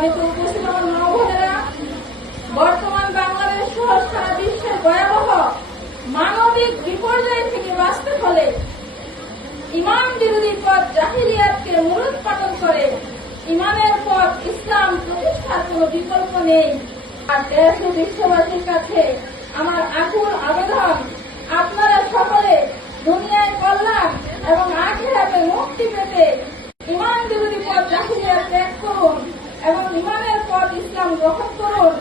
সম্মানিত উপস্থিত আমার মা বোনেরা, বর্তমান বাংলাদেশ সহ সারা বিশ্বের ভয়াবহ মানবিক বিপর্যয় থেকে বাঁচতে হলে ইমান বিরোধী পথ জাহিলিয়াতকে মূলোৎপাটন করে ইমানের পথ ইসলাম প্রতিষ্ঠার কোন বিকল্প নেই। আর দেশ ও বিশ্ববাসীর কাছে আমার আকুল আবেদন, আপনারা সকলে দুনিয়ায় কল্যাণ এবং আখিরাতে মুক্তি পেতে ইমান বিরোধী পথ জাহিলিয়াত ত্যাগ করুন এবং ইমানের পথ ইসলাম গ্রহণ করুন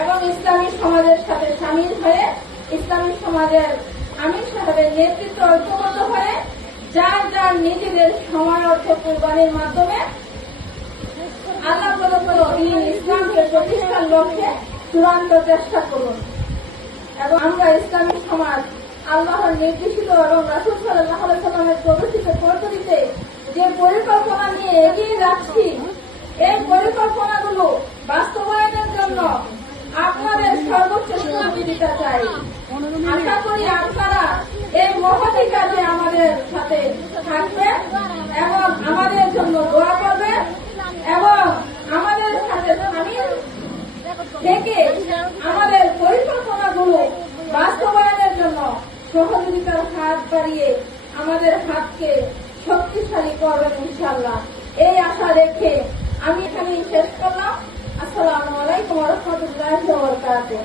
এবং ইসলামী সমাজের সাথে সামিল হয়ে ইসলামী সমাজের আমির সাহেবের নেতৃত্ব ঐক্যবদ্ধ হয়ে যার যার নিজেদের সময় অর্থ কোরবানির মাধ্যমে আল্লাহ প্রদত্ত দ্বীন ইসলামকে প্রতিষ্ঠার লক্ষ্যে চূড়ান্ত চেষ্টা করুন এবং আমরা ইসলামী সমাজ আল্লাহর নির্দেশিত এবং রাসূল সাল্লাল্লাহু আলাইহি ওয়াসাল্লামের প্রদর্শিত পদ্ধতিতে যে পরিকল্পনা নিয়ে এগিয়ে যাচ্ছি, এই পরিকল্পনাগুলো বাস্তবায়নের জন্য আপনাদের সর্বোচ্চ সহযোগিতা চাই। আশা করি আপনারা এই মহতী কাজে আমাদের সাথে থাকবেন এবং আমাদের জন্য দোয়া করবেন এবং আমাদের সাথে সামিল থেকে আমাদের পরিকল্পনাগুলো বাস্তবায়নের জন্য সহযোগিতার হাত বাড়িয়ে আমাদের হাতকে শক্তিশালী করবেন ইনশাআল্লাহ। এই আশা রেখে আমি এখানেই শেষ করলাম। আসসালামু আলাইকুম ওয়া রাহমাতুল্লাহি ওয়া বারাকাতুহু।